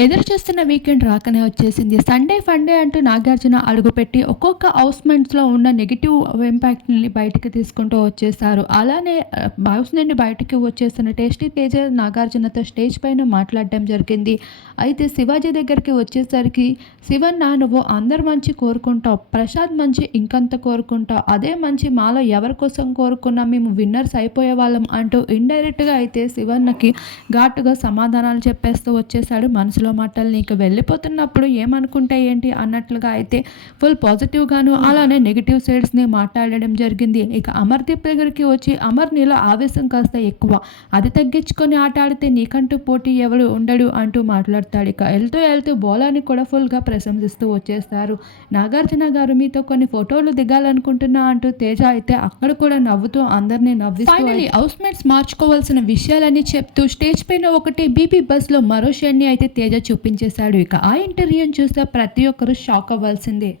ఎదురు చూస్తున్న వీకెండ్ రాకనే వచ్చేసింది. సండే ఫండే అంటూ నాగార్జున అడుగుపెట్టి ఒక్కొక్క హౌస్మెంట్స్లో ఉన్న నెగిటివ్ ఇంపాక్ట్ని బయటికి తీసుకుంటూ వచ్చేసారు అలానే హౌస్ నుండి బయటికి వచ్చేసిన టేస్టీ తేజ నాగార్జునతో స్టేజ్ పైన మాట్లాడడం జరిగింది. అయితే శివాజీ దగ్గరికి వచ్చేసరికి శివన్న నువ్వు అందరు మంచి కోరుకుంటావు. ప్రసాద్ మంచి ఇంకంత కోరుకుంటావు. అదే మంచి మాలో ఎవరి కోసం కోరుకున్నా మేము విన్నర్స్ అయిపోయే వాళ్ళం అంటూ ఇండైరెక్ట్గా అయితే శివన్నకి ఘాటుగా సమాధానాలు చెప్పేస్తూ వచ్చేసాడు మనసులో. మాటలు నీకు వెళ్ళిపోతున్నప్పుడు ఏమనుకుంటే ఏంటి? అన్నట్లుగా అయితే ఫుల్ పాజిటివ్గాను అలానే నెగిటివ్ సైడ్స్ని మాట్లాడడం జరిగింది. ఇక అమర్దీప్ దగ్గరికి వచ్చి అమర్ నీలో ఆవేశం కాస్త ఎక్కువ. అది తగ్గించుకొని ఆట ఆడితే నీకంటూ పోటీ ఎవడు ఉండడు అంటూ మాట్లాడతాడు. ఇక వెళ్తూ వెళ్తూ బోలాని కూడా ఫుల్గా ప్రశంసిస్తూ వచ్చేస్తారు. నాగార్జున గారు మీతో కొన్ని ఫోటోలు దిగాలనుకుంటున్నా అంటూ తేజ అయితే అక్కడ కూడా నవ్వుతూ అందరినీ నవ్విస్తూ హౌస్ మేట్స్ మార్చుకోవాల్సిన విషయాలని చెప్తూ స్టేజ్ పైన ఒకటి బీబీ బస్లో మరో షెడ్ని అయితే తేజ చూపించేశాడు. ఇక ఆ ఇంటర్వ్యూని చూస్తే ప్రతి ఒక్కరు షాక్ అవ్వాల్సిందే.